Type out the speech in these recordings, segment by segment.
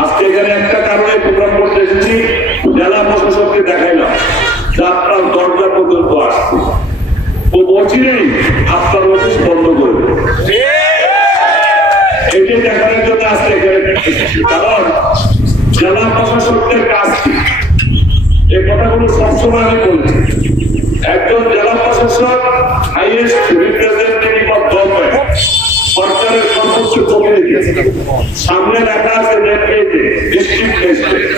আজকে এখানে একটা কারণে প্রোগ্রাম করতে এসেছি, জেলা প্রশাসককে দেখাইলাম যে আপনার দরজা পর্যন্ত আসছে, ও বলছি নেই আপনার অফিস বন্ধ করে দেবে, এটি দেখানোর জন্য আসতে এখানে। কারণ জেলা প্রশাসকদের কাজ কি, এই কথাগুলো সবসময় আমি বলছি। একজন জেলা প্রশাসক হাইয়েস্ট রিপ্রেজেন্টেটিভ অফ গভর্নমেন্ট, সরকারের সর্বোচ্চ প্রতিনিধি, সামনে লেখা আছে ডিস্ট্রিক্ট ম্যাজিস্ট্রেট,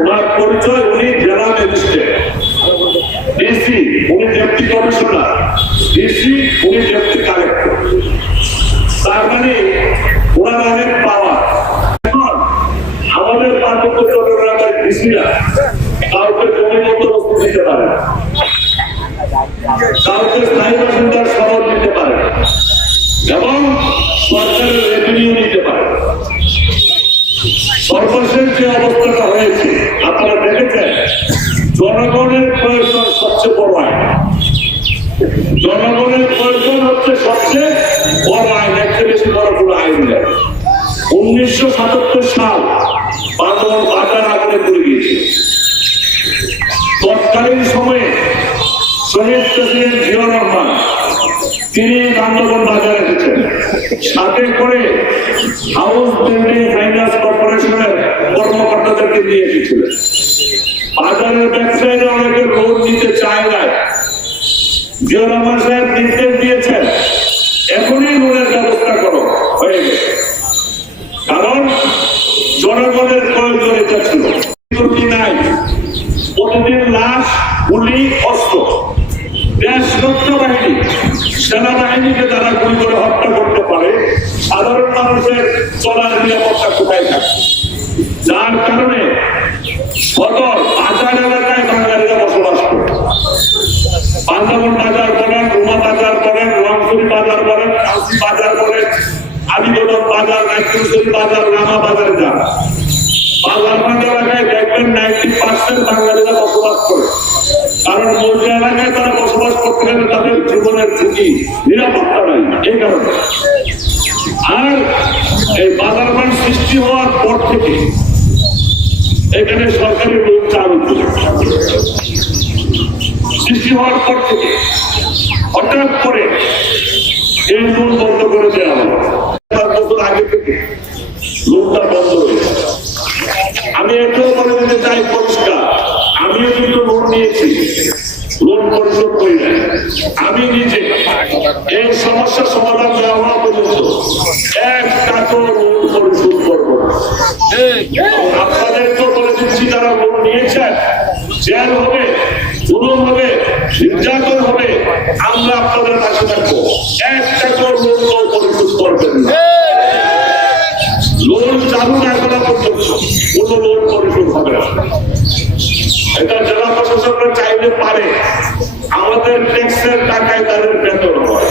ওনার পরিচয় উনি জেলা ম্যাজিস্ট্রেট, ডিসি উনি ডেপুটি কমিশনার, ডিসি উনি ডেপুটি কালেক্টর। তার মানে ওনার অনেক পাওয়ার। আমাদের পার্বত্য চট্টগ্রামের ডিসিরা কাউকে জমি বন্দোবস্ত দিতে পারে, কাউকে স্থায়ী বাসিন্দার শহর দিতে পারে এবং সরকারের রেভিনিউ নিতে পারে। সর্বশেষ যে অবস্থাটা হয়েছে আপনারা দেখেছেন, জনগণের প্রয়োজন সবচেয়ে বড় আইন, জনগণের প্রয়োজন হচ্ছে সবচেয়ে বড় আইন, একটা বেশি বড় কোনো আইন নেই। 1977 সাল বান্দরবান বাজার আগুনে পড়ে গিয়েছে। তৎকালীন সময়ে শহীদ প্রেসিডেন্ট জিয়াউর রহমান তিনি বান্দরবান বাজার এসেছেন, সাথে করে হাউস বিল্ডিং ফাইন্যান্স কর্পোরেশনের কর্মকর্তাদেরকে নিয়ে এসেছিলেন। বাজারের ব্যবসায়ীরা অনেকে লোন নিতে চায় না, জিয়াউর রহমান সাহেব নির্দেশ দিয়েছেন এখনই লোনের ব্যবস্থা করো, হয়ে গেছে। কারণ জনগণের প্রয়োজন এটা ছিল। নাই প্রতিদিন লাশ, গুলি, অস্ত্র, দেশ রক্ষা বাহিনী, সেনাবাহিনীকে তারা গুলি করে হত্যা করতে পারে, সাধারণ মানুষের চলার নিরাপত্তা কোথায় থাকে? যার কারণে সদর বাজার এলাকায় বাঙালিরা বসবাস করে। বান্দরবান বাজার বলেন, রুমা বাজার বলেন, রংপুরি বাজার বলেন, কাশি বাজার বলেন, আদিগোলক বাজার, নাইকুলসরি বাজার, রামা বাজারে যান, বাজার এলাকায় দেখবেন 90% বাঙালিরা বসবাস করে। কারণ মৌজা এলাকায় তারা বসবাস করতে গেলে তাদের জীবনের ঝুঁকি, নিরাপত্তা নাই, এই কারণে। আর এই বাজারবান সৃষ্টি হওয়ার পর থেকে এখানে সরকারি লোক চালু সৃষ্টি হওয়ার পর থেকে হঠাৎ করে এই লোন বন্ধ করে দেওয়া হলো। 7 বছর আগে থেকে লোনটা বন্ধ হয়েছে। আমি এটাও বলে দিতে চাই পরিষ্কার, আমিও কিন্তু লোন নিয়েছি, লোন পরিশোধ করি না। আমি নিজে এই সমস্যার সমাধান দেওয়া হওয়া পর্যন্ত 1 টাকাও লোন পরিশোধ করবো না। আপনাদেরকেও বলে দিচ্ছি, যারা লোন নিয়েছেন, জেল হবে, জুলুম হবে, নির্যাতন হবে, আমরা আপনাদের পাশে থাকবো। 1 টাকাও লোন পরিশোধ করবেন না। লোন চালু না করা পর্যন্ত কোনো লোন পরিশোধ হবে না। এটা জেলা প্রশাসকরা চাইলে পারে, আমাদের ট্যাক্সের টাকায় তাদের বেতন হয়,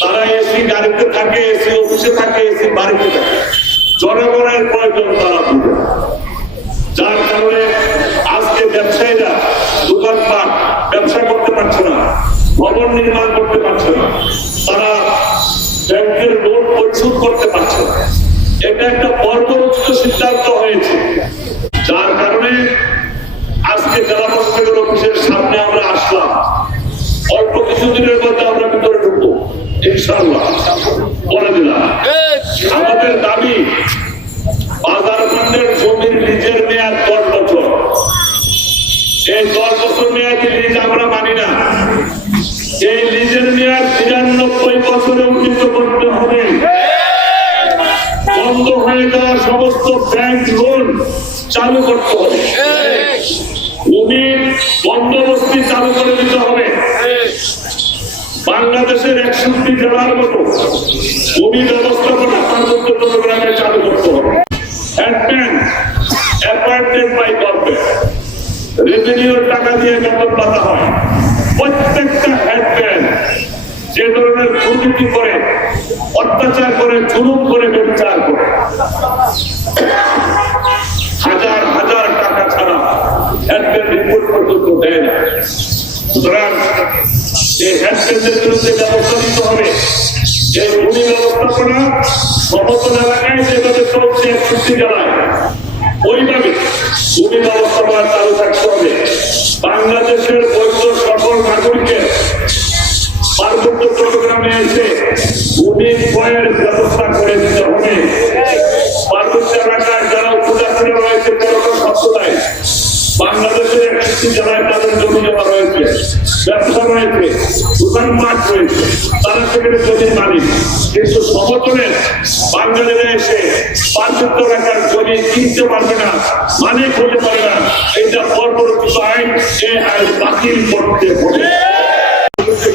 তারা এসি গাড়িতে থাকে, এসি অফিসে থাকে, এসি বাড়িতে থাকে, জনগণের প্রয়োজন তারা বুঝে। যার কারণে আজকে ব্যবসায়ীরা দোকানপাট ব্যবসা করতে পারছে না, ভবন নির্মাণ করতে পারছে না, তারা ব্যাংকের লোন পরিশোধ করতে পারছে না। এটা একটা পর্যবেক্ষিত সিদ্ধান্ত হয়েছে, যার কারণে আজকে জেলা প্রশাসকের অফিসের সামনে আমরা আসলাম। অল্প কিছুদিনের মধ্যে আমরা ভিতরে ঢুকবো ইনশাআল্লাহ, বলে দিলাম। আমাদের দাবি, বাজারবান্ডের জমির লিজের মেয়াদ 10 বছর। এই 10 বছর মেয়াদি লিজ আমরা মানি না। এই লিজের মেয়াদ 93 বছরে উন্নীত করতে হবে। বন্ধ হয়ে যাওয়া সমস্ত ব্যাংক লোন চালু করতে হবে। ভূমির বন্দোবস্তি চালু করে দিতে হবে। বাংলাদেশের 61 জেলার মতো ভূমি ব্যবস্থাপনা পার্বত্য চট্টগ্রামে চালু করতে হবে। অ্যাপয়েন্টেড বাই গভর্নমেন্ট, রেভিনিউর টাকা দিয়ে বেতন পাতা হয়। প্রত্যেকটা হেডম্যান যে ধরনের দুর্নীতি করে, অত্যাচার করে, জুলুম করে, ব্যবচার করে, হাজার হাজার টাকা ছাড়া হেডম্যান রিপোর্ট পর্যন্ত দেয় না। সুতরাং এই হেডম্যানদের বিরুদ্ধে ব্যবস্থা নিতে হবে। এই ভূমি ব্যবস্থাপনা সমতল এলাকায় যেভাবে চলছে 61 জেলায় ওইভাবে ভূমি ব্যবস্থাপনা চালু থাকতে হবে। বাংলাদেশের বৈধ সকল নাগরিকের পার্বত্য চট্টগ্রামে এসে ভূমি ক্রয়ের ব্যবস্থা করে দিতে হবে। পার্বত্য এলাকায় যারা উপজাতিরা রয়েছে তেরোটা সম্প্রদায় বাংলাদেশের 61 জেলায় তাদের জমি জমা রয়েছে, ব্যবসা রয়েছে, দোকান মাঠ রয়েছে, তারা সেখানে জমির মালিক। কিন্তু সমতলের বাঙালিরা এসে পার্বত্য এলাকার জমি কিনতে পারবে না, মালিক হতে পারে না। এইটা পরবর্তী আইন, এই আইন বাতিল করতে হবে।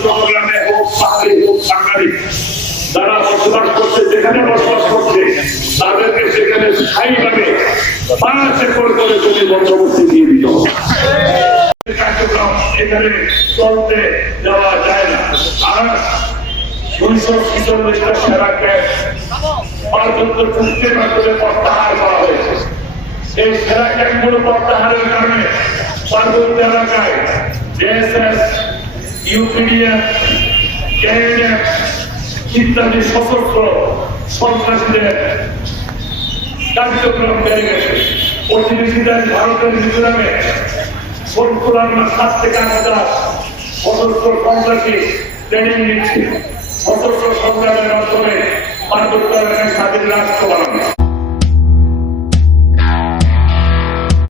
চট্টগ্রামে হোক, পাহাড়ি হোক, বাঙালি যারা বসবাস করছে, যেখানে বসবাস করছে তাদেরকে সেখানে স্থায়ীভাবে 5 একর করে জমি বন্দোবস্ত দিয়ে দিতে হবে। কার্যক্রম এখানে চলতে দেওয়া যায় না। আর 246টা সেরা ক্যাম্প পার্বত্য চুক্তির মাধ্যমে প্রত্যাহার করা হয়েছে। এই সেরা ক্যাম্পগুলো প্রত্যাহারের কারণে পার্বত্য এলাকায় জেএসএস, ইউপিডিএফ, কেএনএফ ইত্যাদি সশস্ত্র সন্ত্রাসীদের কার্যক্রম বেড়ে গেছে। প্রতিবেশীদের ভারতের মিজোরামে 7 থেকে 8,000 সশস্ত্র সন্ত্রাসী ট্রেনিং নিচ্ছে। সশস্ত্র সংগ্রামের মাধ্যমে পার্বত্য এলাকায় স্বাধীন রাষ্ট্র বানানো।